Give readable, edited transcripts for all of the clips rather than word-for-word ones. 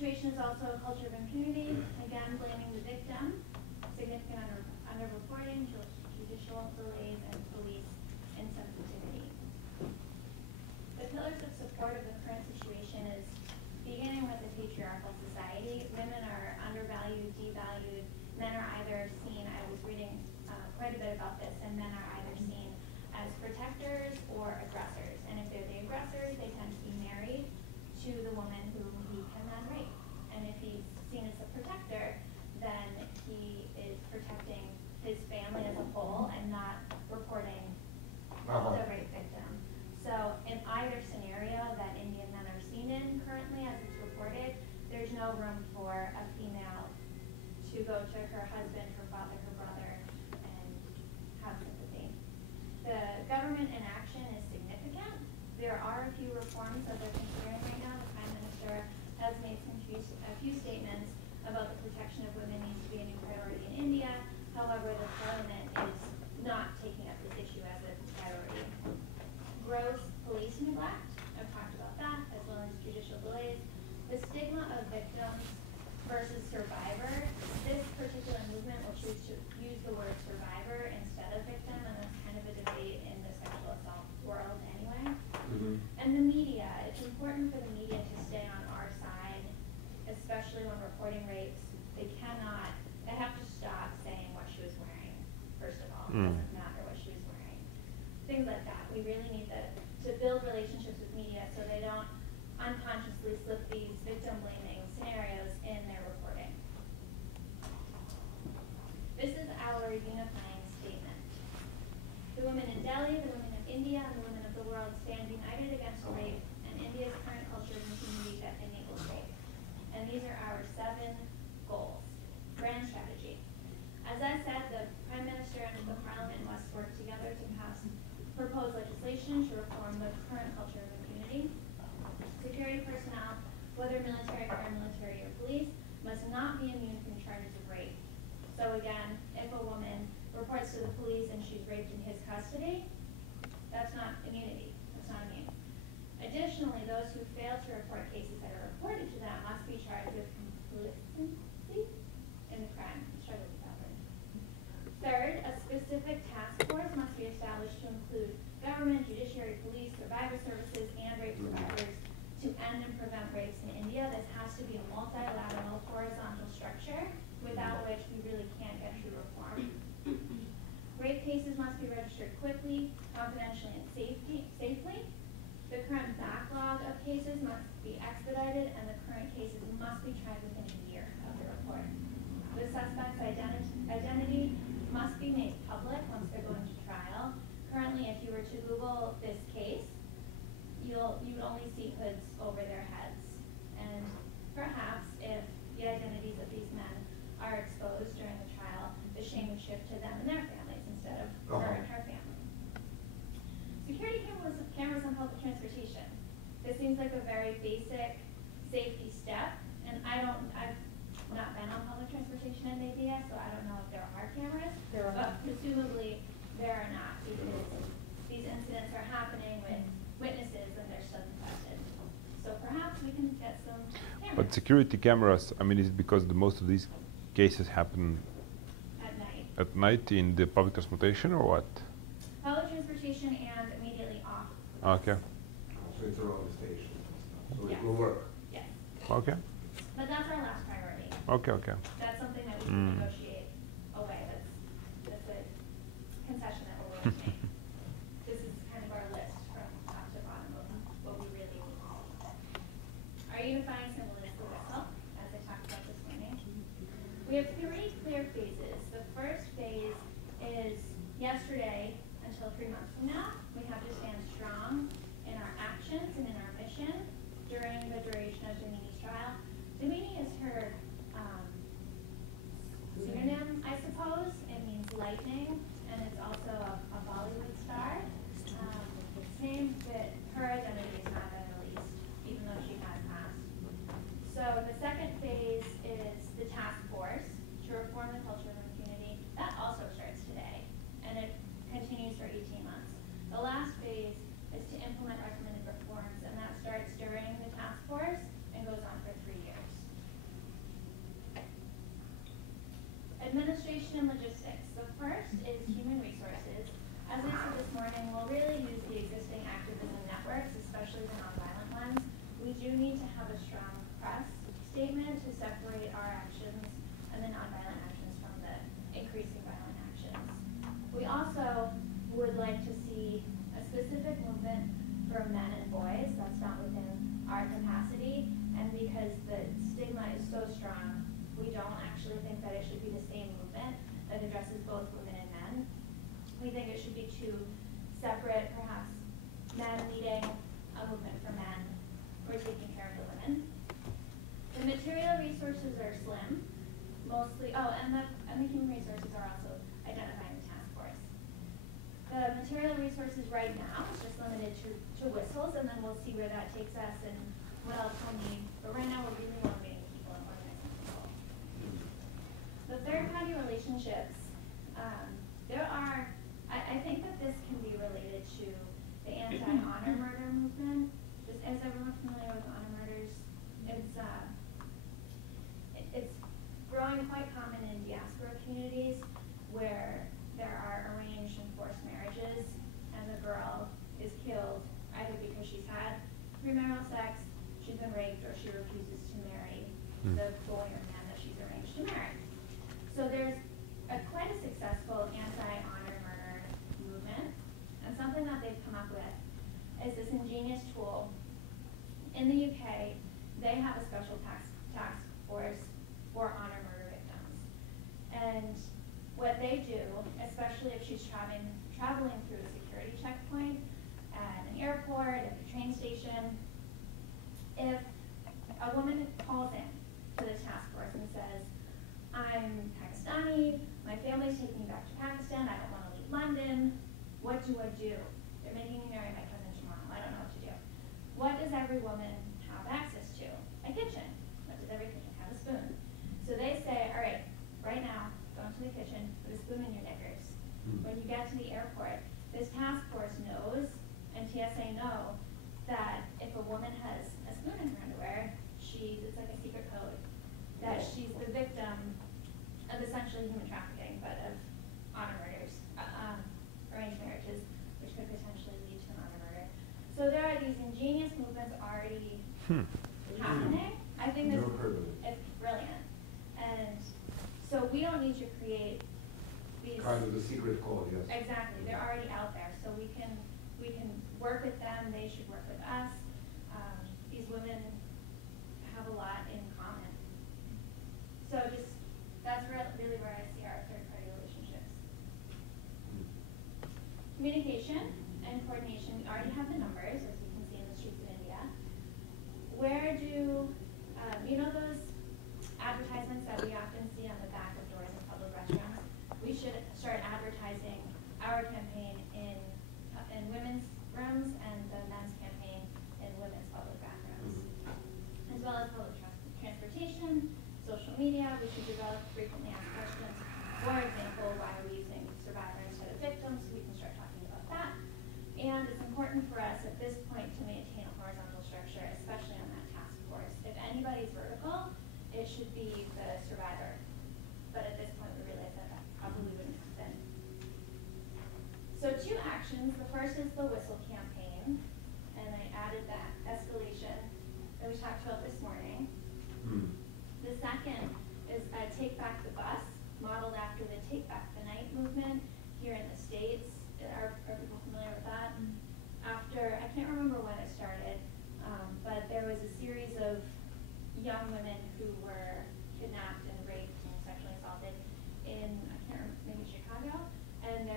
situation is also a culture of impunity, again blaming the victim, significant underreporting, judicial delays, and police insensitivity. The pillars of support of the current situation is beginning with a patriarchal society. Women are undervalued, devalued. Men are either seen, I was reading quite a bit about this, and men are either seen as protectors or aggressors. And if they're the aggressors, they tend to be married to the woman whom he can then rape. And if he's seen as a protector, then he is protecting his family as a whole and not reporting the rape victim. So in either scenario that Indian men are seen in currently, as it's reported, there's no room for a female to go to her husband, her father, her brother, and have sympathy. The government inaction is significant. There are a few reforms that they're considering right now. The Prime Minister has made a few statements about the protection of women needs to be a new priority in India. However, the Parliament is not taking up this issue as a priority. Gross police neglect, I've talked about that, as well as judicial delays. The stigma of victims versus survivor. This particular movement will choose to use the word survivor instead of victim, and that's kind of a debate in the sexual assault world anyway. And the media, it's important for the media to stay on our side, especially when reporting rapes. They have to stop saying what she was wearing, first of all. It doesn't matter what she was wearing. Things like that. We really need to build relationships with media so they don't unconsciously slip these victim-blaming scenarios in their reporting. This is our unifying statement. The women in Delhi, the women of India, and the women of the world stand united against rape and India's current culture of impunity that enables rape. And these are our 7 goals. Grand strategy. As I said, the Prime Minister and the Parliament must work together to pass proposed legislation to reform the current culture of impunity. Security personnel, whether military, paramilitary, or police, must not be immune from charges of rape. So again, if a woman reports to the police and she's raped in his custody, that's not immunity. That's not immune. Additionally, those who fail to report cases that are reported to them must be charged with complicity in the crime. Struggle with that word. Third, a specific task force must be established to include government, judiciary, police, survivor services, and rape survivors to end and prevent rapes in India. This has to be a multilateral, horizontal structure, without which we really can't get true reform. Rape cases must be registered quickly, confidentially, and safely. The current backlog of cases must be expedited, and the current cases must be tried within a year of the report. The suspect's identity must be made public once they're going to trial. Currently, if you were to Google this case, you would only see hoods over their heads. And perhaps if the identities of these men are exposed during the trial, the shame would shift to them and their families instead of her and her family. Security cameras on public transportation. This seems like a very basic safety step, and I've not been on public transportation in India, so I don't know if there are cameras, but presumably there are not, because these incidents are happening with witnesses and they're still contested. So perhaps we can get some cameras. But security cameras, I mean, is it because most of these cases happen at night in the public transportation, or what? Public transportation and immediately off. Okay. So it's around the station. So Yes. it will work. Yes. Okay. But that's our last priority. Okay. That's something that we can negotiate away. That's a concession that we're willing to make. This is kind of our list from top to bottom of what we really need. Our unifying symbol is the whistle, as I talked about this morning. We have 3 clear phases. The first phase is yesterday until 3 months from now. We have to stand strong in our actions and in our mission during the duration of Damini's trial. Damini is her pseudonym, I suppose. It means lightning, and it's also a Bollywood star. Same, but her identity is not been released, even though she has passed. So the second phase is the task force to reform the culture of impunity. That also starts today, and it continues for 18 months. The last phase is to implement recommended reforms, and that starts during the task force and goes on for 3 years. Administration and logistics. The first is human resources. As I said this morning, we'll really use the existing activism networks, especially the nonviolent ones. We do need to have a strong press statement to separate our actions and the nonviolent actions from the increasing violent actions. We also would like to see a specific movement for men and boys. That's not within our capacity, and because the stigma is so strong, we don't actually think that it should be the same movement that addresses both women and men. We think it should be two separate, perhaps men leading a movement for men or taking care of the women. The material resources are slim, mostly, and the human resources are also identifying the task force. The material resources right now is just limited to whistles, and then we'll see where that takes us and what else we'll need. But right now we're really motivating people and organizing people. The third-party relationships, I think that this can be related to the anti-honor murder movement. Just as everyone's familiar with honor murders, it's growing quite common in diaspora communities where there are arranged and forced marriages, and the girl is killed either because she's had premarital sex, she's been raped, or she refuses to marry the boy or man that she's arranged to marry. So there's quite a successful anti-honor murder movement, and something that they've come up with is this ingenious tool. In the UK, they have a special task force for honor murder victims. And what they do, especially if she's traveling through a security checkpoint at an airport, at a train station, if a woman calls in to the task force and says, I'm Pakistani, my family's taking me back to Pakistan, I don't want to leave London, what do I do? They're making me marry my cousin tomorrow, I don't know what to do. What does every woman have access to? A kitchen. What does every kitchen have? A spoon. So they say, all right, right now, go into the kitchen, put a spoon in your knickers. When you get to the airport, this task force knows, and TSA know, that if a woman has a spoon in her underwear, it's like a secret code, that she's the victim of essentially human trafficking, but of honor murders, arranged marriages, which could potentially lead to an honor murder. So there are these ingenious movements already happening. I think this is brilliant. And so we don't need to create these kind of the secret code, yes. Exactly. They're already out there. So we can work with them, they should work with us. These women have a lot in common. So that's really where I see our third-party relationships. Communication and coordination, we already have the numbers, as you can see in the streets of India. Where do, those advertisements that we often see on the back of doors in public restaurants? We should start advertising our campaign in women's rooms and the men's campaign in women's public bathrooms. As well as public transportation, social media, we should develop frequently asked questions. For example, why are we using survivor instead of victims? We can start talking about that. And it's important for us at this point to maintain a horizontal structure, especially on that task force. If anybody's vertical, it should be the survivor. But at this point, we realize that probably wouldn't happen. So 2 actions. The first is the whistle campaign, and I added that escalation that we talked about this morning. The second is Take Back the Bus, modeled after the Take Back the Night movement here in the States. Are people familiar with that? I can't remember when it started, but there was a series of young women who were kidnapped and raped and sexually assaulted in, I can't remember, maybe Chicago. And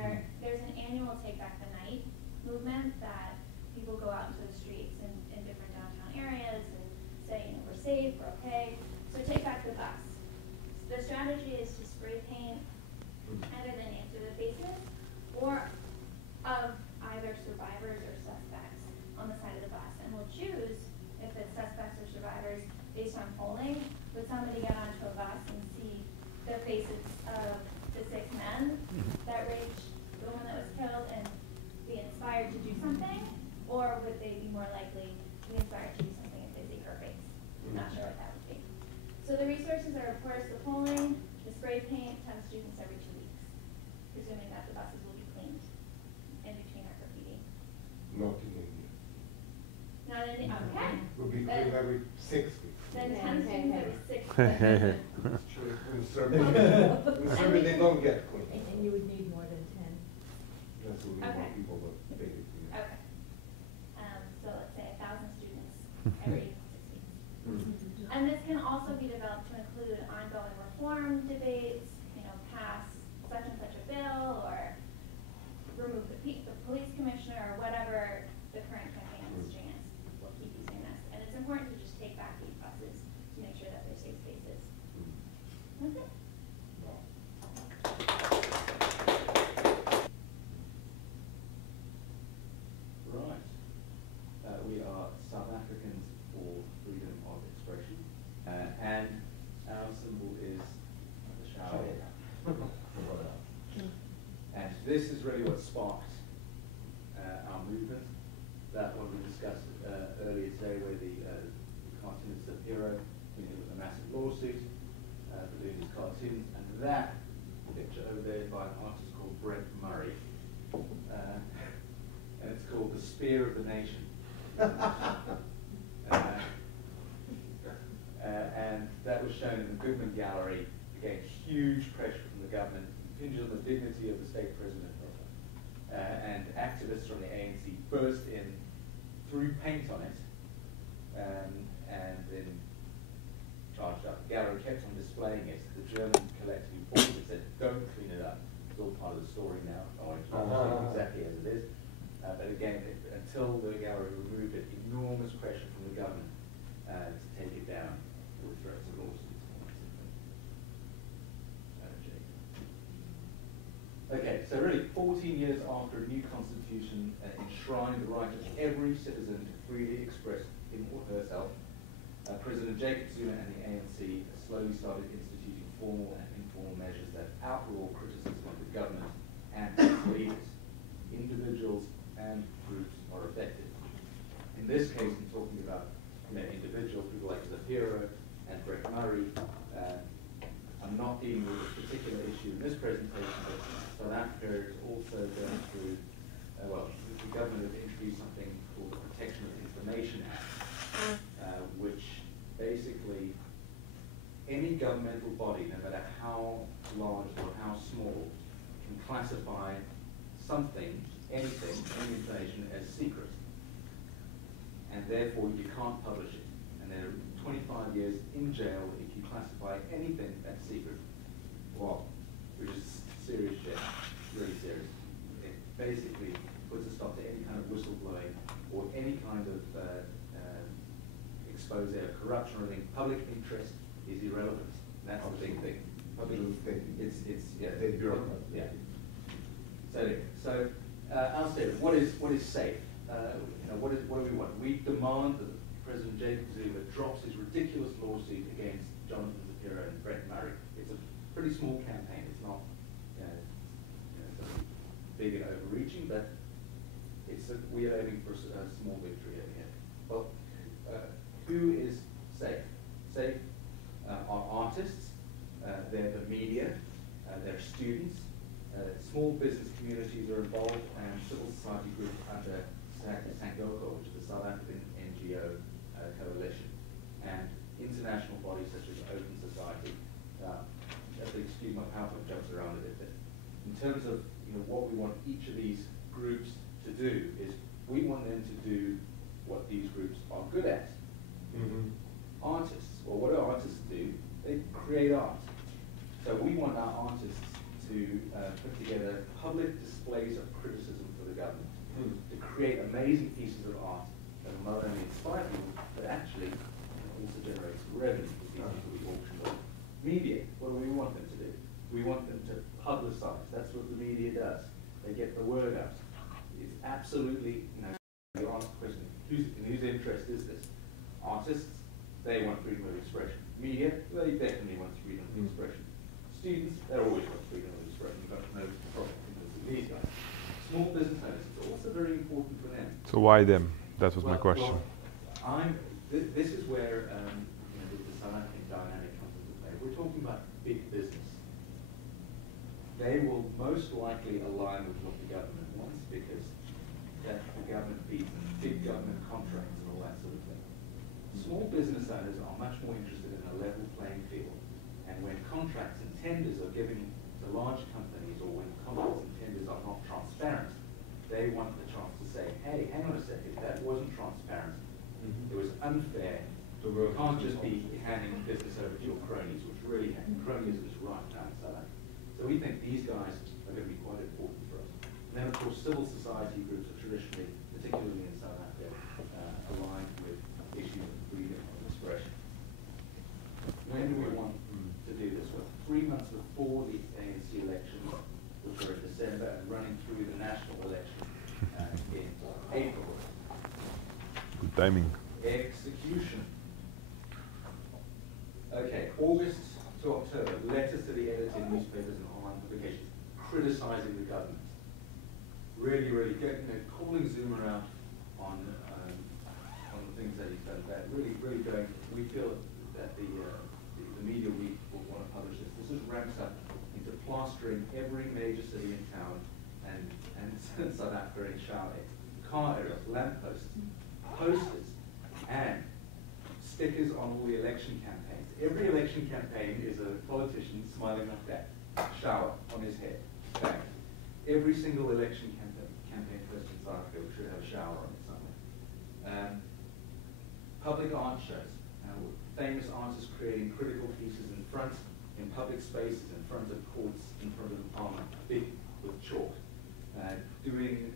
there's an annual Take Back the Night movement that people go out into the streets in different downtown areas and say, we're safe, we're okay. So take back the bus. The strategy is to spray paint either the names or the faces or of either survivors or suspects on the side of the bus. And we'll choose if it's suspects or survivors based on polling. Would somebody get onto a bus and see the faces of the 6 men that raped the woman that was killed and be inspired to do something? Or would they be more likely to be inspired to do something if they see her face? I'm not sure what that would be. So the resources are, of course, the polling, The spray paint 10 students every 2 weeks, presuming that the buses will be cleaned in between our graffiti. Not in India. Not in, okay. Will be Then- cleaned every 6 weeks. Then Yeah, 10 okay, students okay. every 6 weeks. Sure, in Serbia they don't get cleaned. And you would need more than 10. That's what we Okay. want people to basically. Okay. So let's say 1,000 students every 6 weeks. Mhm. And this can also be developed to include ongoing reform debates, pass such and such a bill, or remove the police commissioner, or whatever the current campaign messaging is. We'll keep using this. And it's important to just take back these buses to make sure that they're safe spaces. That's it. Right. We are South Africans for freedom of expression, and our symbol is the shower. And this is really what sparked our movement. That what we discussed earlier today, where the cartoonist Zapiro came in with a massive lawsuit for doing his cartoons, and that picture over there by an artist called Brent Murray. And it's called The Spear of the Nation. And that was shown in the Goodman Gallery. Again, huge pressure from the government, impinged on the dignity of the state president. And activists from the ANC burst in, threw paint on it, and then charged up. The gallery kept on displaying it. The German collective who bought it said, "Don't clean it up. It's all part of the story now." Exactly as it is. But again, until the gallery removed it, enormous pressure from the government to take it down with threats of lawsuits. Okay, so really 14 years after a new constitution enshrined the right of every citizen to freely express him or herself, President Jacob Zuma and the ANC slowly started instituting formal and informal measures that outlaw criticism of the government and its leaders. Individuals and groups are affected. In this case, I'm talking about individuals, people like Zapiro and Brett Murray. I'm not dealing with a particular issue in this presentation, but South Africa is also going through, the government has introduced something called the Protection of Information Act, which basically any governmental body, no matter how large or how small, can classify something, anything, any information as secret. And therefore you can't publish it. And there are 25 years in jail if you classify anything as secret. Well, which is serious shit, really serious. It basically puts a stop to any kind of whistleblowing or any kind of expose of corruption or anything. Public interest is irrelevant. That's the big thing. Public, it's State bureaucrat. Yeah. So our statement, what is safe? What do we want? We demand that President Jacob Zuma drops his ridiculous lawsuit against Jonathan Zapiro and Brett Murray. It's a pretty small campaign. It's not big and overreaching, but we are aiming for a small victory over here. Well, who is safe? Safe are artists, they're the media, they're students, small business communities are involved, and civil society groups under Sangoko, which is the South African NGO coalition, and international bodies such as Open Society. Excuse my PowerPoint jumps around a bit, but in terms of what we want each of these groups to do is we want them to do what these groups are good at. Artists, well, what do artists do? They create art. So we want our artists to put together public displays of criticism for the government, to create amazing pieces of art that will not only inspire people, but actually also generates revenue for people who we auction off. Media, what do we want them to do? We want them to publicize. That's what the media does. They get the word out. It's absolutely, you ask the question, in whose interest is this? Artists, they want freedom of expression. Media, they definitely want freedom of expression. Students, they always want freedom of expression. You've got no problem with these guys. Small business owners, it's also very important for them. So why them? That was my question. This is where the South African dynamic comes into play. We're talking about big business. they will most likely align with what the government wants, because that the government feeds big government contracts and all that sort of thing. Small business owners are much more interested in a level playing field, and when contracts and tenders are given to large companies, or when contracts and tenders are not transparent, they want the chance to say, hey, hang on a second, that wasn't transparent, it was unfair, you can't just be handing business over to your cronies, which really cronyism is right now in South Africa. So we think these guys are going to be quite important for us. And then of course civil society groups are traditionally, particularly in South Africa, aligned with issues of freedom of expression. When do we want to do this? Well, 3 months before the ANC elections, which are in December, and running through the national election in April. Good timing. Execution. Okay, August to October, letters to the editor in newspapers and online publications criticizing the government. Really, really good. Calling Zuma out on the things that he's done bad. Really, really going. We feel that the media will want to publish this. This is ramps up into plastering every major city in town and South Africa in shower heads, car areas, lampposts, posters, and stickers on all the election campaigns. Every election campaign is a politician smiling like that, shower on his head, bang. Every single election campaign poster in South Africa should have a shower on it somewhere. Public art shows. Famous artists creating critical pieces in public spaces, in front of courts, in front of the parliament, big with chalk. Doing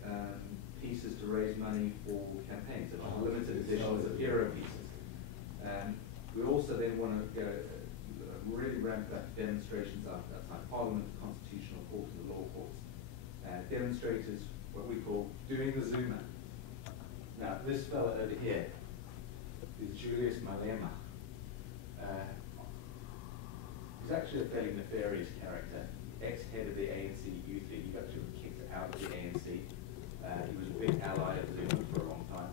pieces to raise money for campaigns, limited editions of hero pieces. We also then want to go really ramp up demonstrations outside Parliament, the Constitutional Court, and the law courts. Demonstrators, what we call doing the Zuma. Now, this fellow over here is Julius Malema. He's actually a fairly nefarious character, ex-head of the ANC Youth League. He got kicked out of the ANC. He was a big ally of Zuma for a long time,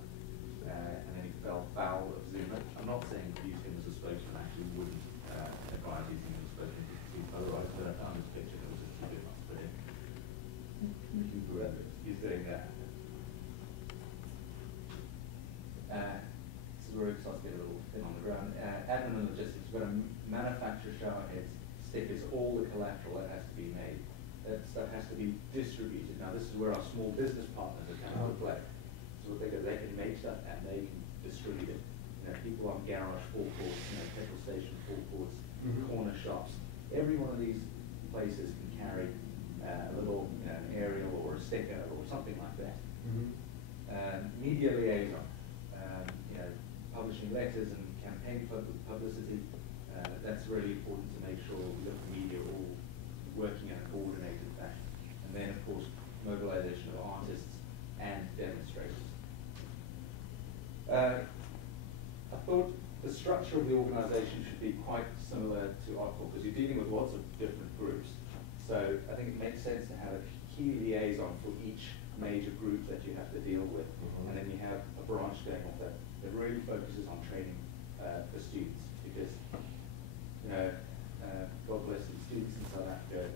and then he fell foul of Zuma. I'm not saying use him as a spokesman. I actually wouldn't advise using him as a spokesman. Otherwise, but I found this picture that was just too good not to put in. He's doing that. This is where it starts to get a little thin on the ground. Admin and logistics. We're going to manufacture shower heads, stickers, all the collateral that has to be made. That stuff has to be distributed. Now, this is where our small business partners are coming into play. So they can make stuff and they can distribute it. People on garage forecourts, petrol station forecourts, corner shops. Every one of these places can carry a little an aerial or a sticker or something like that. Media liaison. Publishing letters and campaign publicity. That's really important to make sure that the media are all working in a coordinated fashion. And then, of course, mobilization of artists and demonstrators. I thought the structure of the organization should be quite similar to ARTCOR, because you're dealing with lots of different groups. So I think it makes sense to have a key liaison for each major group that you have to deal with. And then you have a branch going off that really focuses on training the students, because God bless the students in South Africa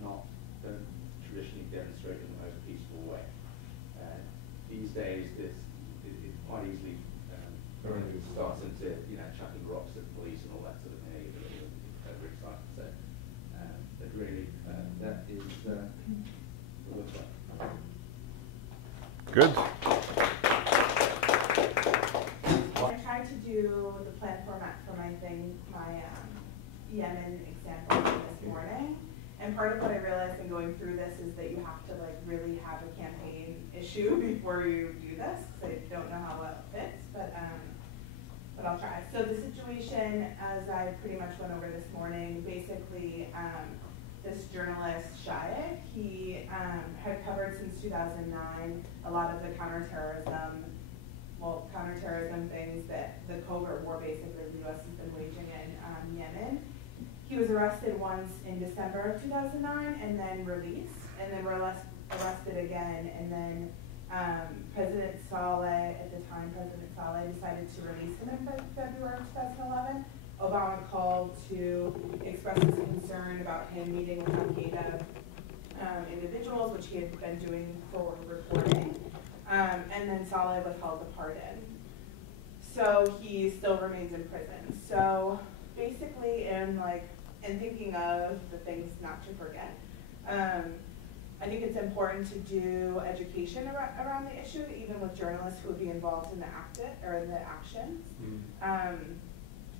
don't traditionally demonstrate in the most peaceful way. These days, it quite easily starts into chucking rocks at police and all that sort of thing. Very exciting. So, but really, that is what it looks like. Good. I tried to do the plan format for my Yemen example this morning, and part of what I realized in going through this is that you have to really have a campaign issue before you do this, because I don't know how well it fits, but I'll try. So the situation, as I pretty much went over this morning, basically this journalist, Shaikh, he had covered since 2009 a lot of the counterterrorism things that the covert war basically the U.S. has been waging in Yemen. He was arrested once in December of 2009 and then released, and then arrested again, and then President Saleh decided to release him in February of 2011. Obama called to express his concern about him meeting with for reporting. And then Saleh withheld a pardon. So he still remains in prison. So basically in thinking of the things not to forget, I think it's important to do education around the issue, even with journalists who would be involved in the actions.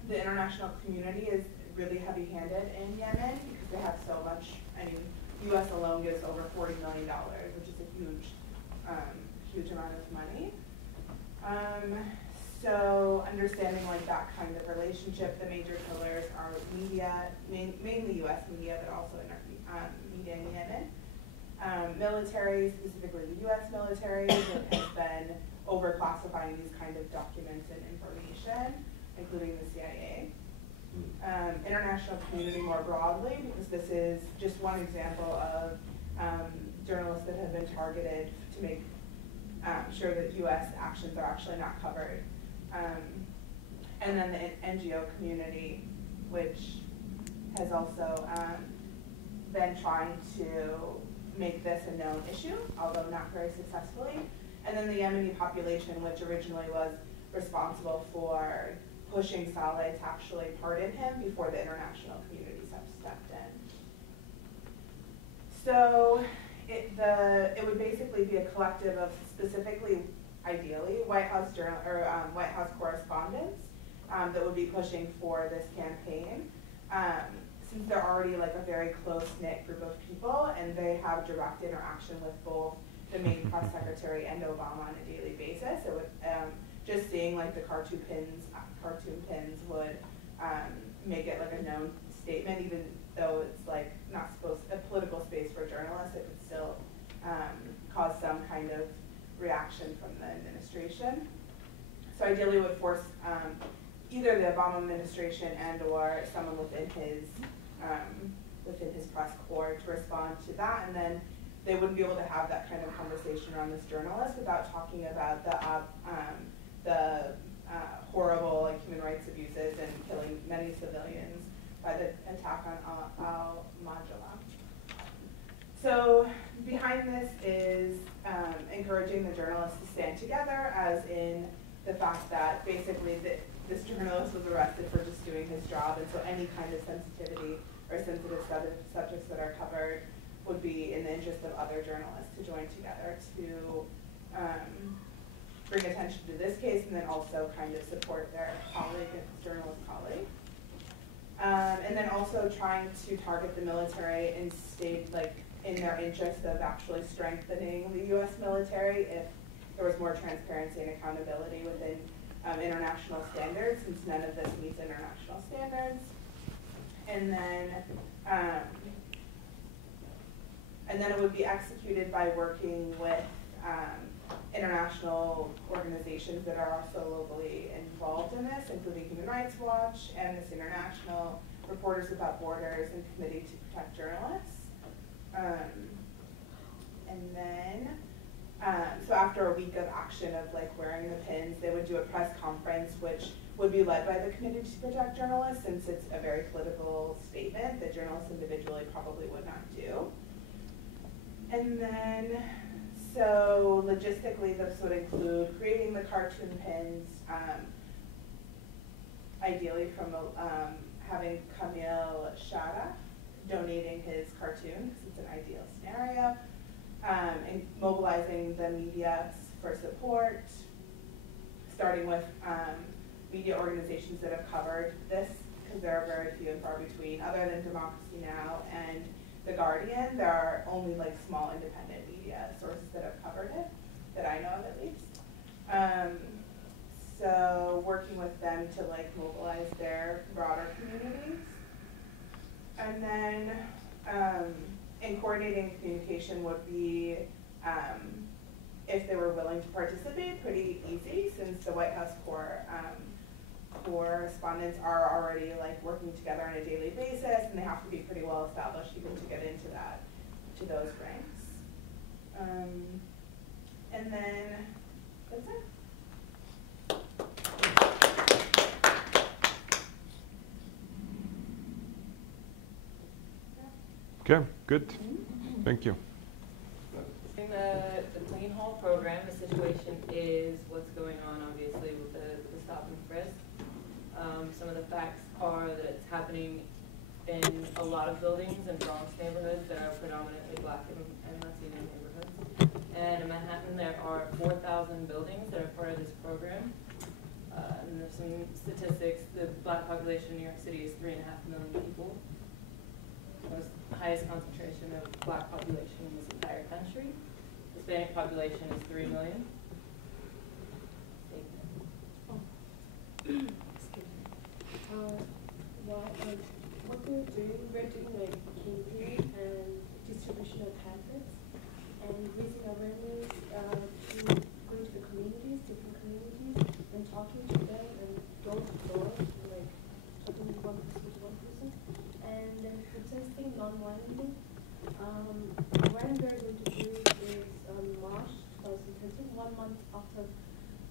The international community is really heavy-handed in Yemen because they have so much. I mean, the U.S. alone gives over $40 million, which is a huge amount of money. So understanding that kind of relationship, the major pillars are media, mainly U.S. media, but also media in Yemen. Military, specifically the U.S. military, that has been overclassifying these kind of documents and information, including the CIA. International community more broadly, because this is just one example of journalists that have been targeted to make sure that U.S. actions are actually not covered. And then the NGO community, which has also been trying to make this a known issue, although not very successfully. And then the Yemeni population, which originally was responsible for pushing Saleh to actually pardon him before the international community stepped in. So it would basically be a collective of specifically, ideally, White House correspondents that would be pushing for this campaign. Since they're already a very close-knit group of people, and they have direct interaction with both the main press secretary and Obama on a daily basis, it would just seeing the cartoon pins would make it a known statement, even though it's not supposed a political space for journalists. It could still cause some kind of reaction from the administration. So ideally, would force either the Obama administration and/or someone within his press corps to respond to that, and then they wouldn't be able to have that kind of conversation around this journalist without talking about the horrible human rights abuses and killing many civilians by the attack on al-Majala. So behind this is encouraging the journalists to stand together, as in the fact that basically this journalist was arrested for just doing his job, and so any kind of sensitivity or sensitive subjects that are covered would be in the interest of other journalists to join together to bring attention to this case, and then also kind of support their journalist colleague. And then also trying to target the military and state in their interest of actually strengthening the U.S. military if there was more transparency and accountability within international standards, since none of this meets international standards. And then it would be executed by working with international organizations that are also locally involved in this, including Human Rights Watch, Amnesty International, Reporters Without Borders, and Committee to Protect Journalists. And then, so after a week of action of wearing the pins, they would do a press conference, which would be led by the Committee to Protect Journalists, since it's a very political statement that journalists individually probably would not do. And then, so logistically, this would include creating the cartoon pins, ideally from having Kamil Shara donating his cartoon, because it's an ideal scenario, and mobilizing the media for support, starting with media organizations that have covered this, because there are very few and far between. Other than Democracy Now! And The Guardian, there are only small independent media sources that have covered it, that I know of at least. So working with them to mobilize their broader communities. And then in coordinating communication would be, if they were willing to participate, pretty easy, since the White House correspondents are already working together on a daily basis, and they have to be pretty well established even to get into those ranks. And then that's it. Okay, good. Thank you. Hall program, the situation is what's going on, obviously, with the stop and frisk. Some of the facts are that it's happening in a lot of buildings in Bronx neighborhoods that are predominantly Black and Latino neighborhoods. And in Manhattan, there are 4,000 buildings that are part of this program. And there's some statistics. The Black population in New York City is 3.5 million people. The highest concentration of Black population in this entire country. Hispanic population is 3 million. What we're doing like campaign and distribution of pamphlets and raising awareness to going to the communities, different communities, and talking to them and door to door, like talking one person to one person, and then protesting non-violently. When we're going to do is March 2013, 1 month after.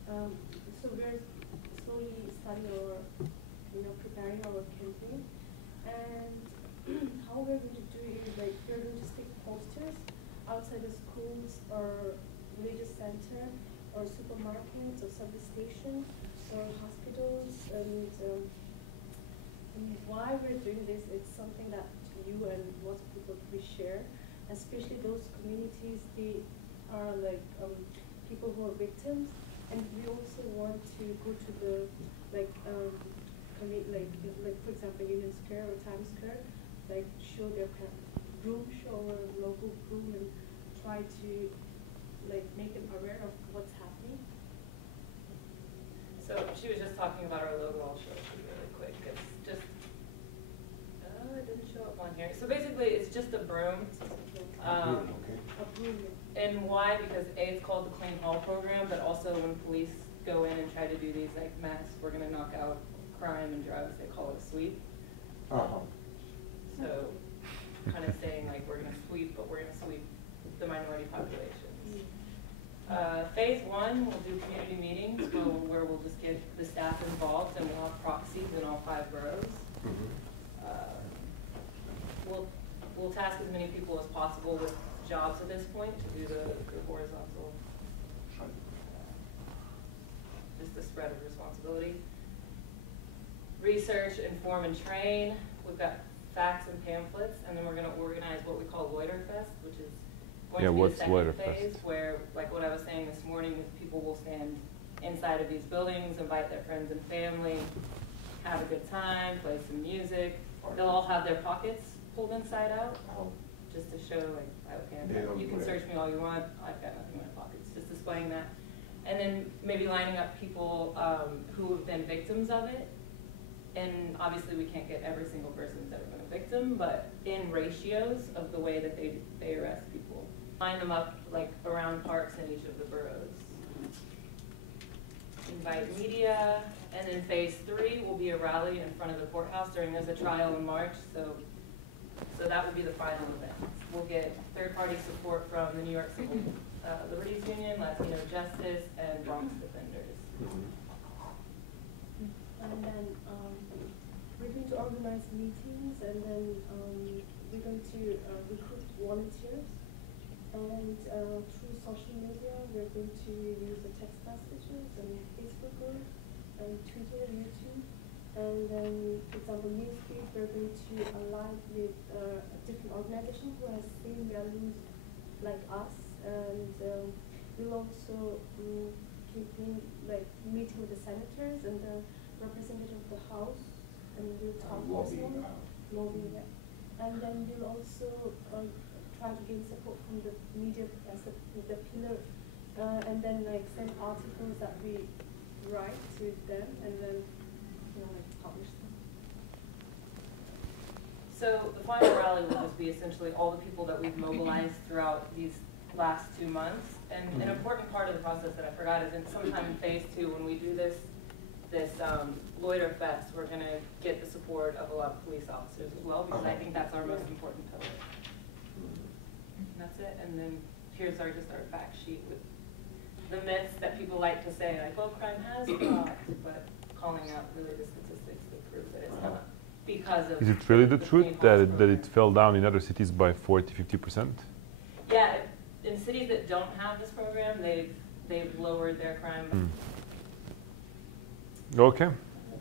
So we're slowly starting our, preparing our campaign. And how we're going to do it is like we're going to stick posters outside the schools or religious center or supermarkets or service stations or hospitals. And why we're doing this, it's something that you and lots of people we share, especially those communities. They are like people who are victims, and we also want to go to the like for example Union Square or Times Square, like show their broom show or local broom and try to like make them aware of what's happening. So she was just talking about our logo. I'll show it to you really quick. It's just, it didn't show up on here. So basically it's just a broom. A broom. And why? Because A, it's called the Clean Hall program, but also when police go in and try to do these like mass, we're going to knock out crime and drugs, they call it a sweep. So kind of saying like we're going to sweep, but we're going to sweep the minority populations. Phase 1, we'll do community meetings where we'll just get the staff involved and we'll have proxies in all 5 boroughs. We'll task as many people as possible with jobs at this point to do the horizontal, just the spread of responsibility. Research, inform, and train. We've got facts and pamphlets, and then we're going to organize what we call Loiter Fest, which is going to be the second phase, where, like what I was saying this morning, is people will stand inside of these buildings, invite their friends and family, have a good time, play some music. They'll all have their pockets pulled inside out, just to show, like, okay, you can search me all you want, I've got nothing in my pockets, just displaying that. And then maybe lining up people who have been victims of it. And obviously we can't get every single person who's ever been a victim, but in ratios of the way that they arrest people. Line them up like around parks in each of the boroughs. Invite media, and then phase 3 will be a rally in front of the courthouse there's a trial in March, so that will be the final event. We'll get third-party support from the New York Civil Liberties Union, Latino Justice, and Bronx Defenders. And then we're going to organize meetings, and then we're going to recruit volunteers. And through social media, we're going to use the text messages and Facebook group, and Twitter, YouTube. And then, for example, Newsfeed, we're going to align with different organizations who have same values like us. And we'll also campaign, like meeting with the senators and the representative of the House, and we'll talk personally, lobbying. And then we'll also try to gain support from the media as the pillar, and then like send articles that we write to them, and then like publish them. So the final rally will just be essentially all the people that we've mobilized throughout these last 2 months. And an important part of the process that I forgot is sometime in phase 2, when we do this Loiter Fest, we're going to get the support of a lot of police officers as well, because I think that's our most important pillar. And that's it. And then here's our fact sheet with the myths that people like to say, like, well, crime has dropped, but calling out really the statistics that prove that it's not. Because of is it really the truth that it fell down in other cities by 40–50%? Yeah, in cities that don't have have this program, they've lowered their crime. Okay.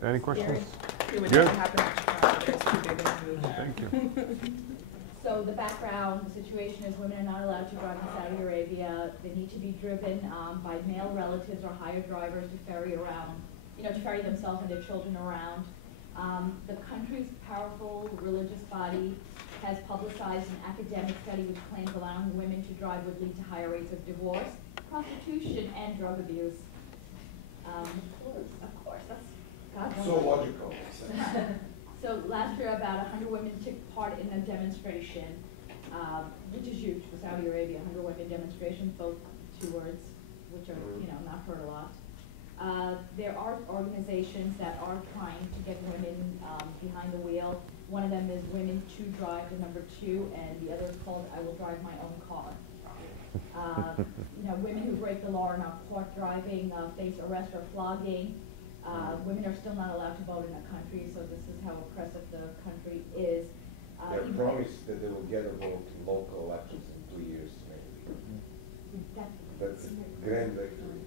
Any questions? It would Good. never happen in Chicago. It's too big of a movement. Thank you. So the background, the situation is women are not allowed to drive in Saudi Arabia. They need to be driven by male relatives or hired drivers to ferry around, to ferry themselves and their children around. The country's powerful religious body has publicized an academic study which claims allowing women to drive would lead to higher rates of divorce, prostitution, and drug abuse. Of course, that's God's So logical. So last year, about 100 women took part in a demonstration, which is huge for Saudi Arabia. 100 women demonstration, both two words, which are not heard a lot. There are organizations that are trying to get women behind the wheel. One of them is Women to Drive, the number 2, and the other is called I Will Drive My Own Car. Women who break the law are not caught driving, face arrest or flogging. Women are still not allowed to vote in the country, so this is how oppressive the country is. They promised that they will get a vote in local elections in 2 years, maybe. That's grand victory.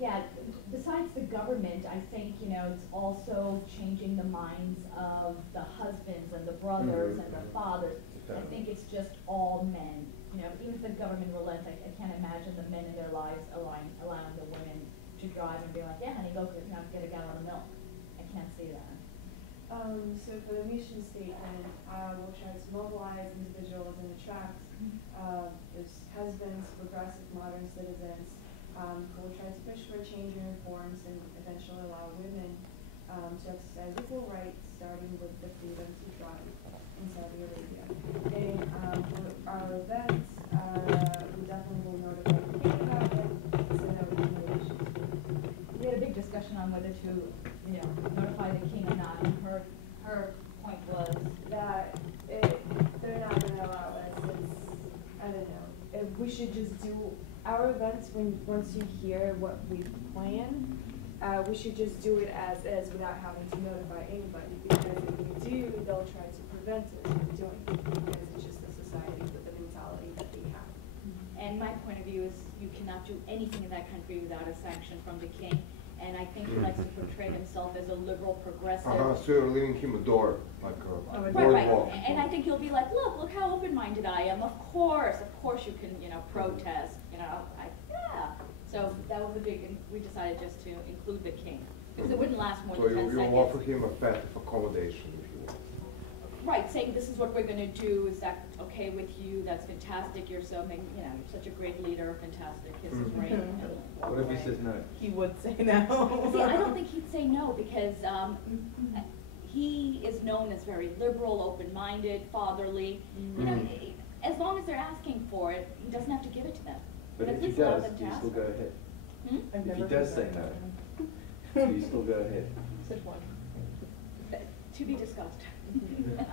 Yeah, besides the government, I think, it's also changing the minds of the husbands and the brothers and the fathers. I think it's just all men. Even if the government relents, I can't imagine the men in their lives allowing the women to drive and be like, yeah, honey, go get a gallon of milk. I can't see that. So for the mission statement, we'll try to mobilize individuals and attract those husbands, progressive modern citizens, who will try to push for change and reforms and eventually allow women to exercise equal rights, starting with the freedom to drive in Saudi Arabia. And for our events, we definitely will notify the king about it, send out recommendations. We had a big discussion on whether to, notify the king or not, and her point was that they're not going to allow us. I don't know. We should just do our events once you hear what we plan. We should just do it as is without having to notify anybody, because if we do, they'll try to prevent us from doing it, because it's just the society with the mentality that they have. And my point of view is you cannot do anything in that country without a sanction from the king. And I think he likes to portray himself as a liberal progressive. So you're leaving him a door, like a Right. boardwalk. And I think he'll be like, look how open-minded I am. Of course you can, protest. So that was a big, we decided just to include the king, because it wouldn't last more So than 10 you'll seconds. offer him a path of accommodation, if you want. Right, saying this is what we're going to do. Is that okay with you? That's fantastic. You're so, you're such a great leader. Fantastic. Kiss his ring. and walk What if he away. says no? He would say no. See, I don't think he'd say no, because he is known as very liberal, open-minded, fatherly. As long as they're asking for it, he doesn't have to give it to them. But if at he least allow does, them do to you ask still for go it. ahead? I've If never he heard does say that. no, do you still go ahead? Such one. To be discussed.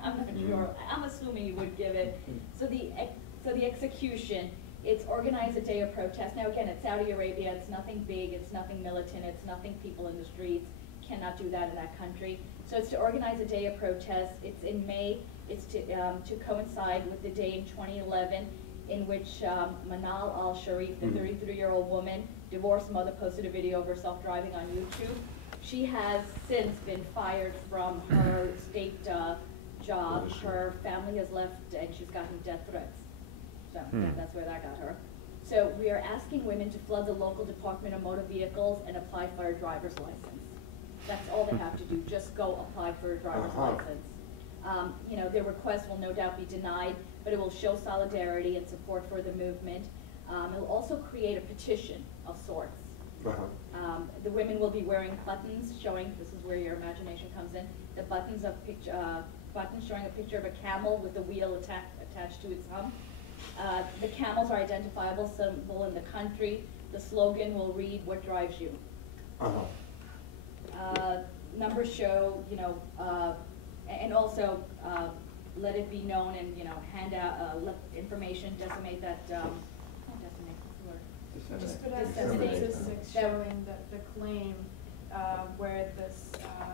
I'm not sure. I'm assuming you would give it. So the execution, it's organize a day of protest. Now again, it's Saudi Arabia. It's nothing big. It's nothing militant. It's nothing people in the streets. Cannot do that in that country. So it's to organize a day of protest. It's in May. It's to coincide with the day in 2011 in which Manal al-Sharif, the 33-year-old woman, divorced mother, posted a video of herself driving on YouTube. She has since been fired from her state job. Her family has left, and she's gotten death threats. So that's where that got her. So we are asking women to flood the local Department of Motor Vehicles and apply for a driver's license. That's all they have to do. Just go apply for a driver's license. Their request will no doubt be denied, but it will show solidarity and support for the movement. It will also create a petition of sorts. The women will be wearing buttons showing, this is where your imagination comes in, the buttons showing a picture of a camel with the wheel attached to its hump. The camels are identifiable symbol in the country. The slogan will read, "What drives you?" Numbers show, and also let it be known and hand out let information, decimate that. Not decimate. What's the word? Just put out Disseminate. statistics showing that the claim where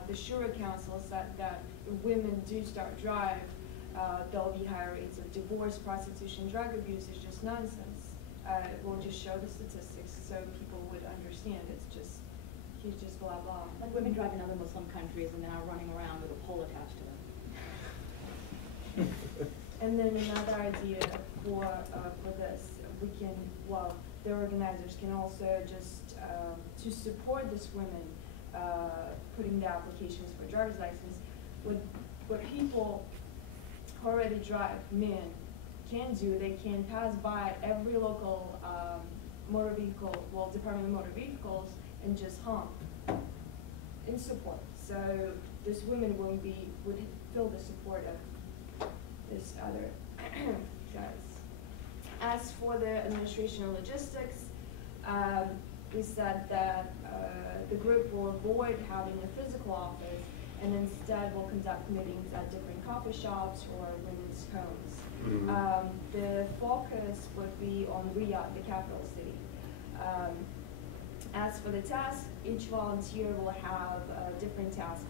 the Shura Council said that women do start drive, there'll be higher rates of divorce, prostitution, drug abuse is just nonsense. We'll just show the statistics so people would understand. It's just, he's just blah blah. Like women drive in other Muslim countries and now running around with a pole attached to them. And then another idea for this, we can, well, the organizers can also just, to support this women putting the applications for driver's license, what people who already drive, men, can do, they can pass by every local motor vehicle, well, Department of Motor Vehicles, and just honk in support. So this women would feel the support of this other guys. As for the administration and logistics, we said that the group will avoid having a physical office and instead will conduct meetings at different coffee shops or women's homes. Mm-hmm. The focus would be on Riyadh, the capital city. As for the task, each volunteer will have a different task,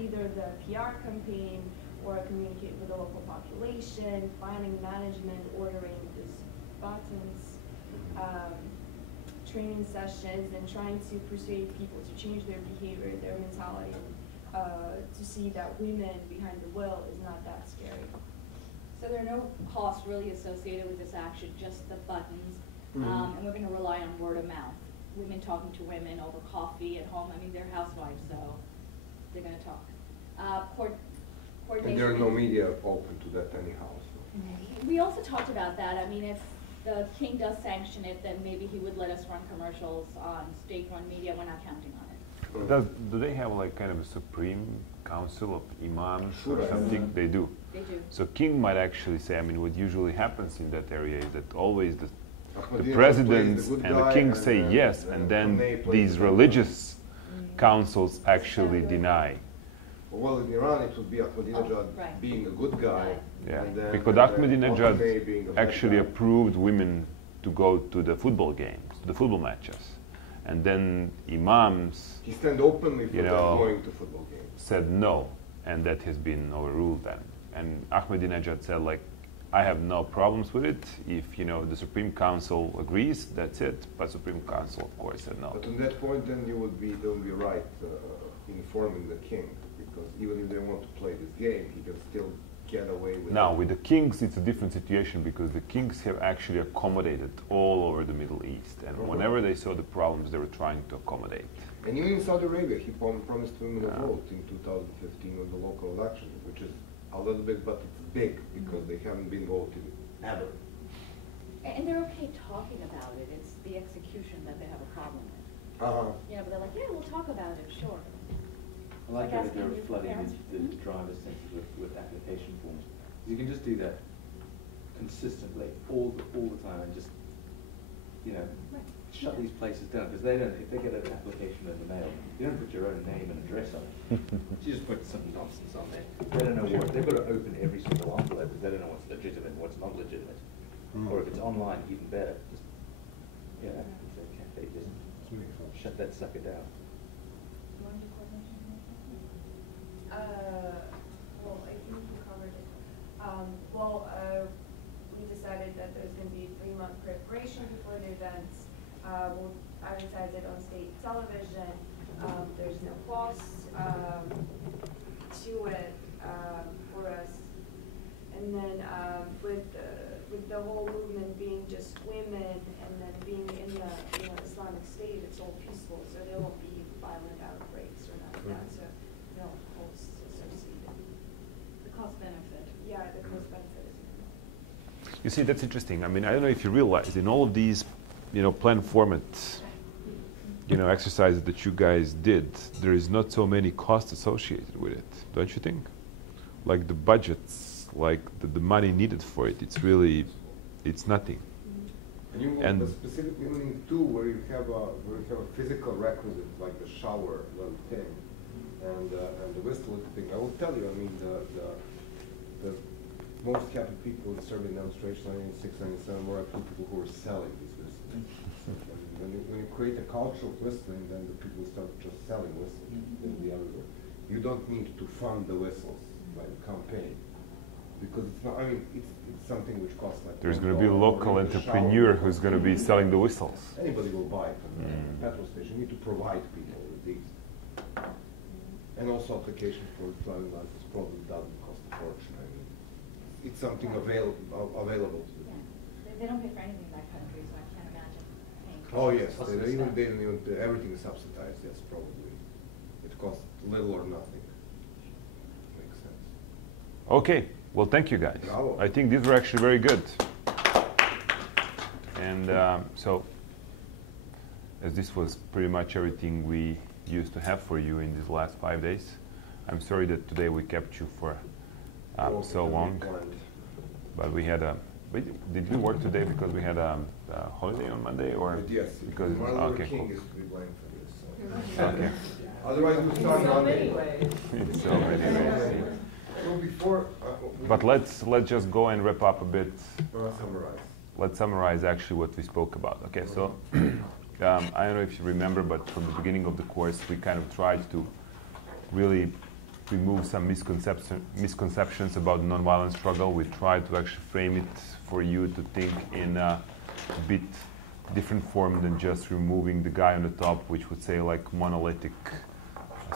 either the PR campaign or communicate with the local population, planning management, ordering these buttons, training sessions, and trying to persuade people to change their behavior, their mentality, to see that women behind the wheel is not that scary. So there are no costs really associated with this action, just the buttons. Mm-hmm. And we're going to rely on word of mouth. Women talking to women over coffee at home. I mean, they're housewives, so they're going to talk. And there are no media open to that anyhow. So. We also talked about that. I mean, if the king does sanction it, then maybe he would let us run commercials on state-run media. We're not counting on it. Do they have like kind of a supreme council of imams or Sure. something? They do. They do. So king might actually say, I mean, what usually happens in that area is that always the Ahmadiyya presidents plays the good and the guy king and say yes, and then Khamenei plays these the bad religious councils actually deny. Well, in Iran, it would be Ahmadinejad right. being a good guy. Yeah, and then, because Khamenei being Ahmadinejad a bad actually guy. approved women to go to the football games, to the football matches, and then imams He stand openly for you know, them going to football games. said no, and that has been overruled then. And Ahmadinejad said, like, I have no problems with it. If the Supreme Council agrees, that's it. But Supreme Council, of course, said no. But on that point, then they would be right informing the king, because even if they want to play this game, he can still get away with Now, it. with the kings, it's a different situation because the kings have actually accommodated all over the Middle East, and whenever they saw the problems, they were trying to accommodate. And even in Saudi Arabia, he promised women a vote in 2015 on the local elections, which is a little bit, but it's big because they haven't been voted ever. And they're okay talking about it. It's the execution that they have a problem with. Uh-huh. But they're like, yeah, we'll talk about it, sure. I like Like that they're asking your flooding parents. the driver's centres with application forms. You can just do that consistently all the time and just shut these places down, because if they get an application in the mail, you don't put your own name and address on it. You just put some nonsense on there. They don't know what, they've got to open every single envelope because they don't know what's legitimate and what's not legitimate. Or if it's online, even better. Just, it's a cafe, just shut that sucker down. Well, I think we covered it. We decided that there's going to be a 3-month preparation before the events. We'll advertise it on state television. There's no cost to it for us. And then with the whole movement being just women and then being in the Islamic State, it's all peaceful, so there won't be violent outbreaks or nothing like that. So no costs associated. The cost benefit. Yeah, the cost benefit is minimal. You see, that's interesting. I mean, I don't know if you realize, in all of these, plan formats, exercises that you guys did, there is not so many costs associated with it, don't you think? Like the budgets, like the money needed for it, it's nothing. And you want a specific meaning too, where you have a physical requisite like the shower thing, and the whistle thing. I will tell you. I mean, the most happy people in Serbian demonstration 1996, 1997 were actually people who were selling these whistles. When you create a culture of whistling, then the people start just selling whistles. They'll be everywhere. You don't need to fund the whistles by the campaign. because it's not. I mean, it's something which costs like. There's going to be a local entrepreneur who's going to be selling the whistles. Anybody will buy it from the petrol station. You need to provide people with these. And also application for driving license probably doesn't cost a fortune. I mean, it's something available to them. Yeah. They don't pay for anything in that country, so I can't imagine paying for Oh yes, stuff. they don't even everything is subsidized. Yes, probably. It costs little or nothing. Makes sense. Okay, well, thank you guys. Bravo. I think these were actually very good. And so, as this was pretty much everything we used to have for you in these last 5 days, I'm sorry that today we kept you for so long. But we had a. Did we work today because we had a holiday on Monday, or But yes, because Martin Luther okay, King cool. is to be blamed for this. So. Okay. Otherwise, we start In so Monday. many ways. It's so many ways. So before, But let's just go and wrap up a bit. Summarize. Let's summarize actually what we spoke about. Okay, so I don't know if you remember, but from the beginning of the course, we kind of tried to really remove some misconceptions about nonviolent struggle. We tried to actually frame it for you to think in a bit different form than just removing the guy on the top, which would say like monolithic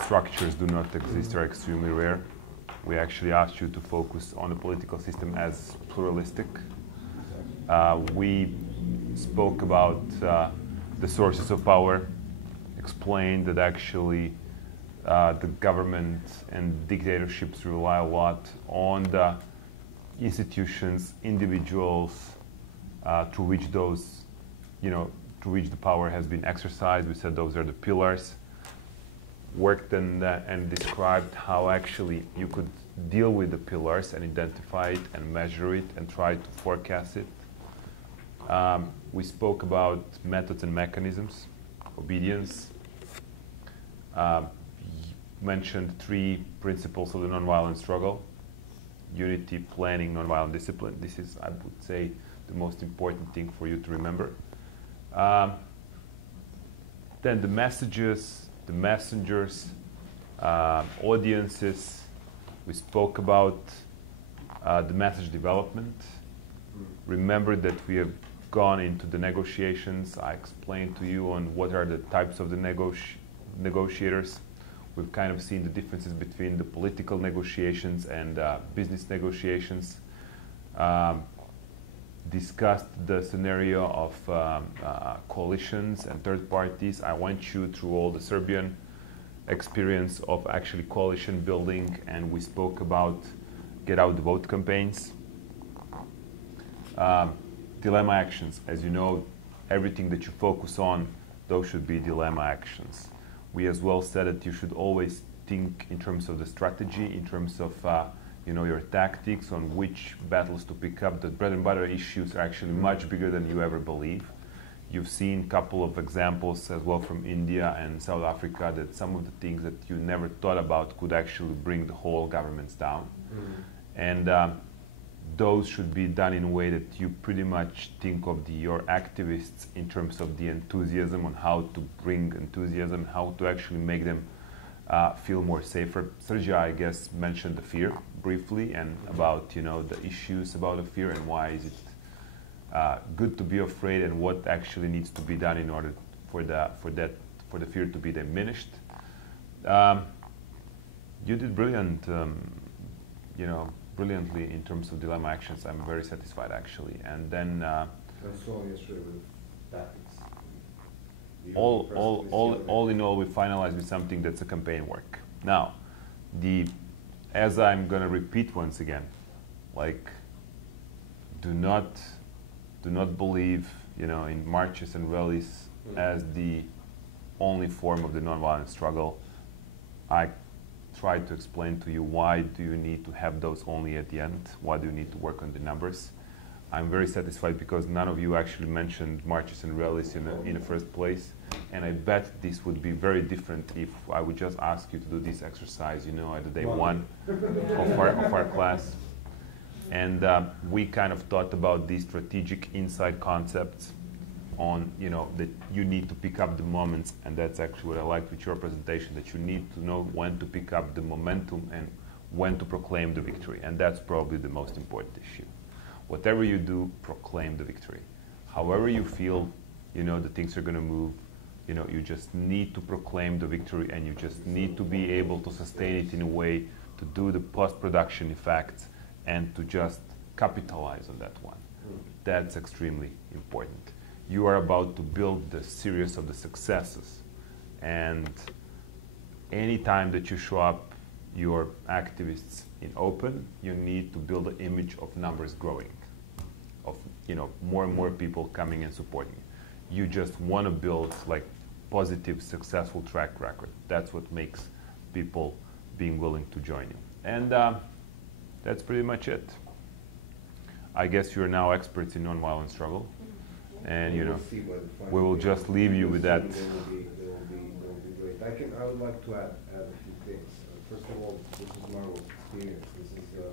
structures do not exist, are extremely rare. We actually asked you to focus on the political system as pluralistic. We spoke about the sources of power, explained that actually the government and dictatorships rely a lot on the institutions, individuals, through which those, through which the power has been exercised. We said those are the pillars. Worked and described how actually you could deal with the pillars and identify it and measure it and try to forecast it. We spoke about methods and mechanisms, obedience. Mentioned 3 principles of the nonviolent struggle: unity, planning, nonviolent discipline. This is, I would say, the most important thing for you to remember. Then the messages, the messengers, audiences. We spoke about the message development. Remember that we have gone into the negotiations. I explained to you on what are the types of the negotiators. We've kind of seen the differences between the political negotiations and business negotiations. Discussed the scenario of coalitions and third parties. I went you through all the Serbian experience of actually coalition building, and we spoke about get out the vote campaigns. Dilemma actions. As you know, everything that you focus on, those should be dilemma actions. We as well said that you should always think in terms of the strategy, in terms of your tactics on which battles to pick up. The bread and butter issues are actually much bigger than you ever believe. You've seen a couple of examples as well from India and South Africa that some of the things that you never thought about could actually bring the whole governments down. And those should be done in a way that you pretty much think of your activists in terms of the enthusiasm on how to bring enthusiasm, how to actually make them feel more safer. Sergio, I guess, mentioned the fear briefly and about the issues about the fear and why is it good to be afraid and what actually needs to be done in order for the fear to be diminished. You did brilliant, brilliantly in terms of dilemma actions. I'm very satisfied actually. And then so yesterday with tactics. all in all, we finalized with something that's a campaign work. Now, as I'm gonna repeat once again, like, do not believe, in marches and rallies as the only form of the nonviolent struggle. I tried to explain to you why do you need to have those only at the end? Why do you need to work on the numbers? I'm very satisfied because none of you actually mentioned marches and rallies in the first place. And I bet this would be very different if I would just ask you to do this exercise, at day 1 of our class. And we kind of thought about these strategic insight concepts on, that you need to pick up the moments. And that's actually what I liked with your presentation, that you need to know when to pick up the momentum and when to proclaim the victory, and that's probably the most important issue. Whatever you do, proclaim the victory. However you feel, that things are going to move, you just need to proclaim the victory, and you just need to be able to sustain it in a way to do the post-production effects and to just capitalize on that one. That's extremely important. You are about to build the series of the successes, and any time that you show up your activists in open, you need to build an image of numbers growing, of more and more people coming and supporting you. You just want to build like positive, successful track record. That's what makes people being willing to join you. And that's pretty much it. I guess you're now experts in nonviolent struggle, and we will just leave you with that. They will be great. I would like to add a few things. First of all, this is Marvel's experience. This is the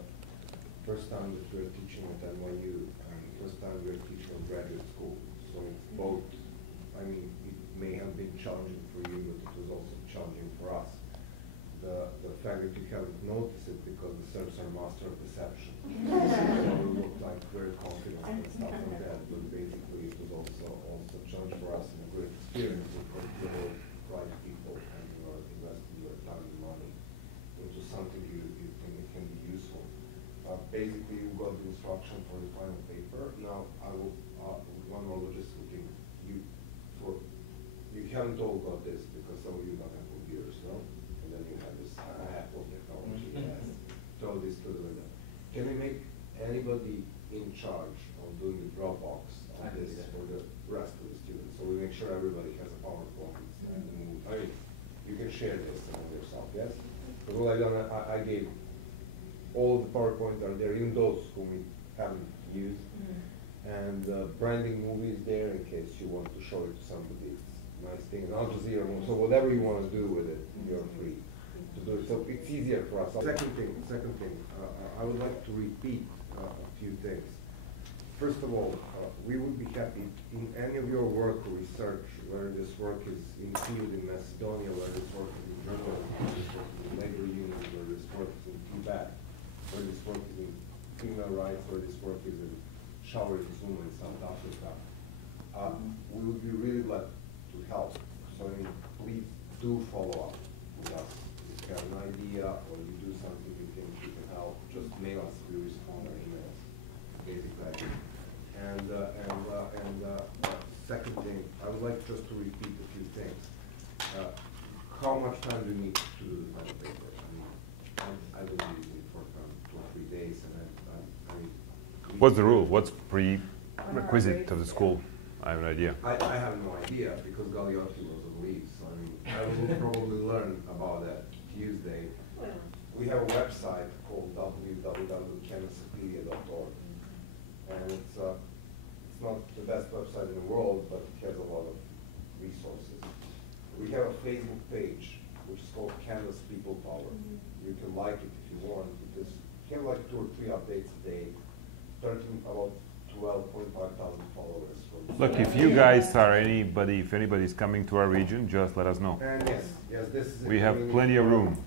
first time that we're teaching at NYU, and first time we're teaching at graduate school. So it's both. I mean, it may have been challenging for you, but it was also challenging for us. The fact that you haven't noticed it because the serbs are master of deception. So we look like very confident and stuff like that, but basically it was also a challenge for us and a great experience because you're right people and you are investing your time and money into something you think it can be useful. Basically you got the instruction for the final paper. Now I will, one more logistical thing. You haven't all got this because some of you don't have computers, no? And then you have this Apple technology that has throw this to the window. Can we make anybody in charge of doing the Dropbox on this for the rest of the students? So we make sure everybody has a PowerPoint. And I mean, you can share this among yourself, yes? But what I've done, I gave all the PowerPoints are there, even those whom we haven't used. And branding movie is there in case you want to show it to somebody. It's a nice thing. And Al Jazeera, so whatever you want to do with it, you're free to do it. So it's easier for us. Second thing, I would like to repeat a few things. First of all, we would be happy in any of your work or research, whether this work is in field in Macedonia, whether this work is in journalism, whether this work is in labor unions, whether this work is in Tibet, whether this work is in female rights, whether this work is in showering Zuma in South Africa. We would be really glad to help. So please do follow up with us. If you have an idea or you do something you think you can help, just mail us. We respond to emails, basically. And second thing, I would like just to repeat a few things. How much time do you need to do the final paper? I don't usually for 2 or 3 days, and What's the rule? What's prerequisite of the school? I have an idea. I have no idea because Galliotti was on leave, so I will probably learn about that Tuesday. We have a website called www.canvaspedia.org, and it's not the best website in the world, but it has a lot of resources. We have a Facebook page which is called Canvas People Power. You can like it if you want, because you have like 2 or 3 updates a day. About 12,500 followers. Look, if you guys are if anybody's coming to our region, just let us know. And yes, this is. We have plenty of room.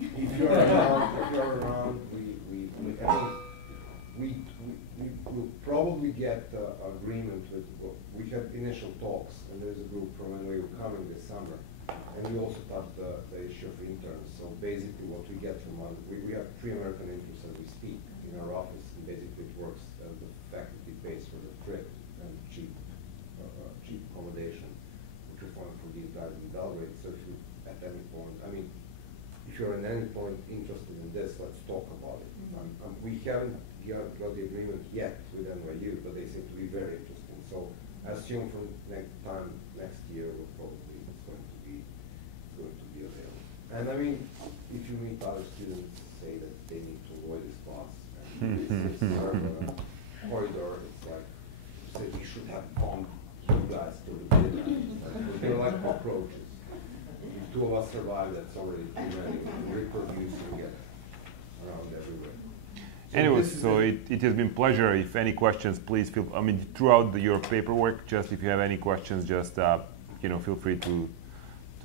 If you're around, we will probably get agreement with. We had initial talks, and there's a group from NYU coming this summer, and we also touched the issue of interns. So basically, what we get from we have 3 American interns as we speak in our office. Basically, it works as the faculty pays for the trip and cheap accommodation, which we find for these guys in Belgrade. So if you, at any point, if you're at any point interested in this, let's talk about it. We haven't got the agreement yet with NYU, but they seem to be very interesting. So I assume from next year, it's going to be available. And if you meet other students, say that they need to avoid this class. This is our corridor. It's like say we should have bombed you guys to the dinner. They're like cockroaches. If 2 of us survive, that's already too many. We reproduce and get around everywhere. Anyway, so it has been a pleasure. If any questions, please feel. Throughout your paperwork, just if you have any questions, just feel free to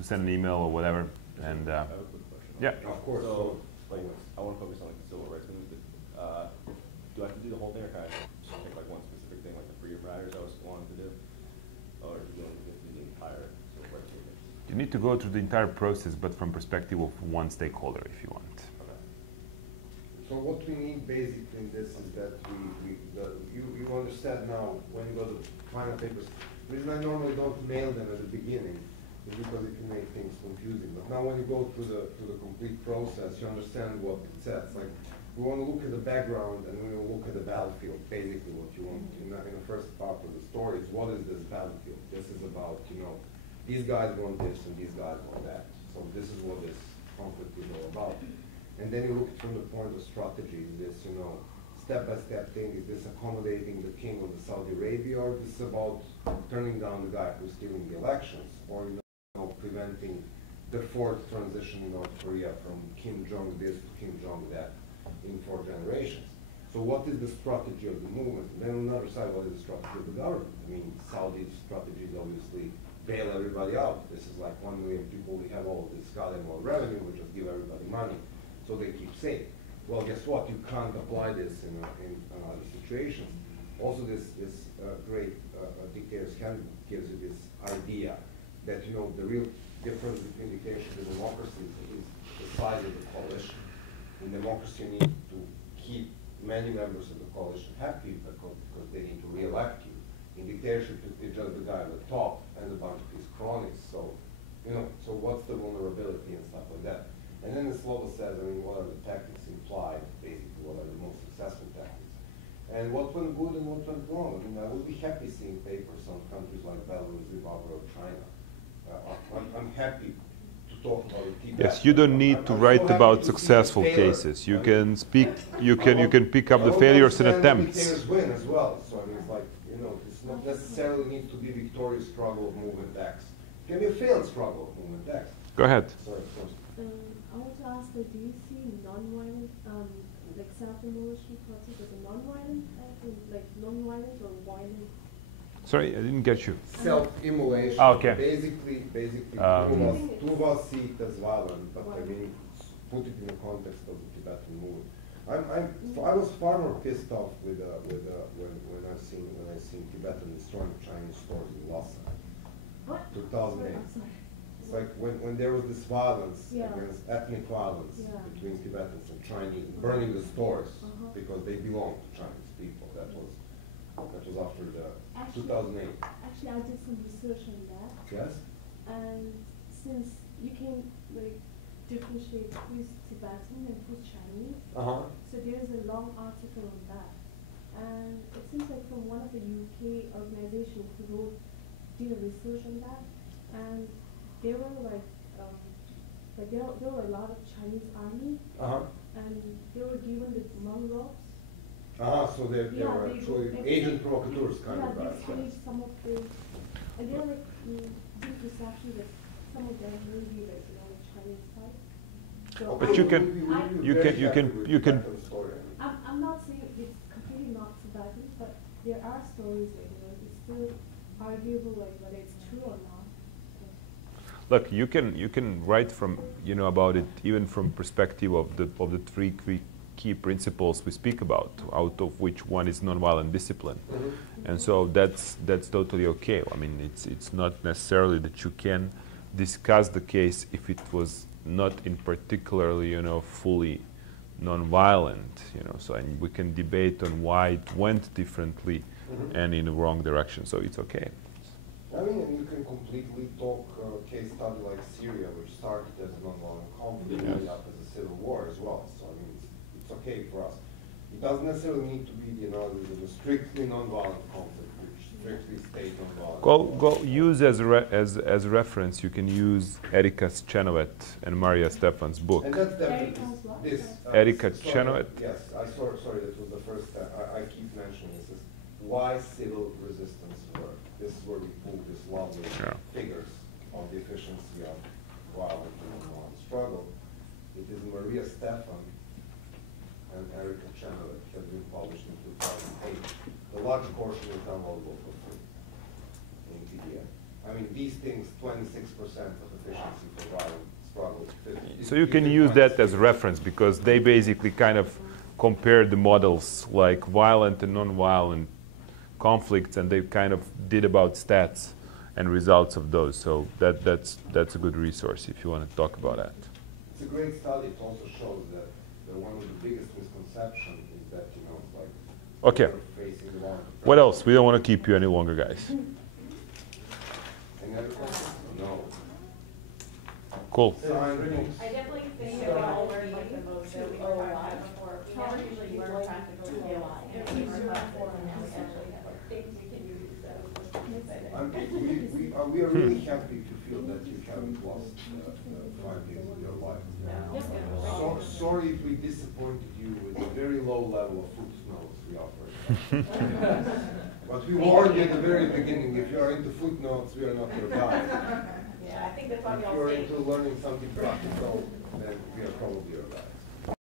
send an email or whatever. And yeah, of course. like, I want to focus on like the civil rights movement, but do I have to do the whole thing, or can I just pick like one specific thing, like the freedom riders I was wanting to do, or do you want to do the entire civil rights movement? You need to go through the entire process, but from perspective of one stakeholder, if you want. Okay. So what we need basically in this is that you understand now when you go to final papers. The reason I normally don't mail them at the beginning is because it can make things confusing. But now when you go through the complete process, you understand what it says. Like we want to look at the background and we want to look at the battlefield. Basically, what you want in the first part of the story is what is this battlefield? This is about these guys want this and these guys want that. So this is what this conflict is all about. And then you look from the point of strategy, this, step-by-step thing, is this accommodating the king of the Saudi Arabia, or is this about turning down the guy who's stealing the elections, or preventing the fourth transition in North Korea from Kim Jong this to Kim Jong that in 4 generations? So what is the strategy of the movement? And then on the other side, what is the strategy of the government? I mean, Saudi's strategy is obviously bail everybody out. This is like 1 million people, we have all this goddamn revenue, we just give everybody money. So they keep safe. Well, guess what? You can't apply this in other situations. Also, this great dictator's handbook gives you this idea that the real difference between dictatorship and democracy is the size of the coalition. In democracy, you need to keep many members of the coalition happy because they need to re-elect you. In dictatorship, it's just the guy at the top and a bunch of his cronies. So, so what's the vulnerability and stuff like that? And then the slogan says, what are the tactics implied, basically, what are the most successful tactics? And what went good and what went wrong? I would be happy seeing papers on countries like Belarus, Zimbabwe, or China. I'm happy to talk about Tibet. Yes, you don't need to write about successful cases. You can speak, you can pick up the failures and attempts. Dictators win as well. So it's like, it's not necessarily needs to be victorious struggle of movement X. It can be a failed struggle of movement X. Go ahead. Sorry, of course. I want to ask, do you see non-violent, like self-demolition process as a non-violent, like non-violent or violent? Sorry, I didn't get you. Self-immolation. Oh, okay. Basically, two of us see it as violent, but put it in the context of the Tibetan movement. I was far more pissed off with when I seen Tibetan destroying Chinese stores in Lhasa. What? 2008. It's like when there was this violence against ethnic violence between Tibetans and Chinese, burning the stores because they belong to Chinese people. That was after the 2008. Actually, I did some research on that. Yes. And since you can differentiate who's Tibetan and who's Chinese, so there's a long article on that. And it seems like from one of the UK organizations who did a research on that, and there were there were a lot of Chinese army, and they were given the monk ropes. So they were actually agent provocateurs kind of guys. Yeah, they some of the, and there were big perception that some of them may be Chinese side. So But you can. I'm not saying it's completely not Tibetan, but there are stories it's still arguable whether it's true or not. Look, you can write from about it even from perspective of the 3 key principles we speak about, out of which one is nonviolent discipline, and so that's totally okay. It's not necessarily that you can discuss the case if it was not in particularly fully nonviolent, So and we can debate on why it went differently and in the wrong direction. So it's okay. And you can completely talk case study like Syria, which started as a nonviolent conflict, ended up as a civil war as well. So it's okay for us. It doesn't necessarily need to be the analysis of a strictly nonviolent conflict, which strictly state nonviolent. Go use as a reference. You can use Erika Chenoweth and Maria Stefan's book. And that's definitely this. Erika Chenoweth. Yes, sorry, that was the first time. I keep mentioning this. Is why civil resistance work. This is where we pull these lovely figures of the efficiency of violent and nonviolent struggle. It is Maria Stefan and Erika Chenoweth that have been published in 2008. The large portion is downloadable for free in PDF. These things, 26% of efficiency for violent struggle. So you can use that as reference because they basically kind of compared the models like violent and non-violent conflicts, and they kind of did about stats and results of those. So that's a good resource if you want to talk about that. It's a great study. It also shows that one of the biggest misconceptions is that, you know, it's like Okay. facing the wrong. What else? We don't want to keep you any longer, guys. Any other questions? No. Cool. I definitely think that we all learned like the most that we were talking about before. We never usually learn practical skills. We learn things we can use. So we are really happy to feel that you haven't lost 5 years of your life. So, sorry if we disappointed you with the very low level of footnotes we offered. But we warned you at the very beginning, if you are into footnotes, we are not your guy. Yeah, I think that's why we If all you're stay. into learning something practical, then we are probably your guy.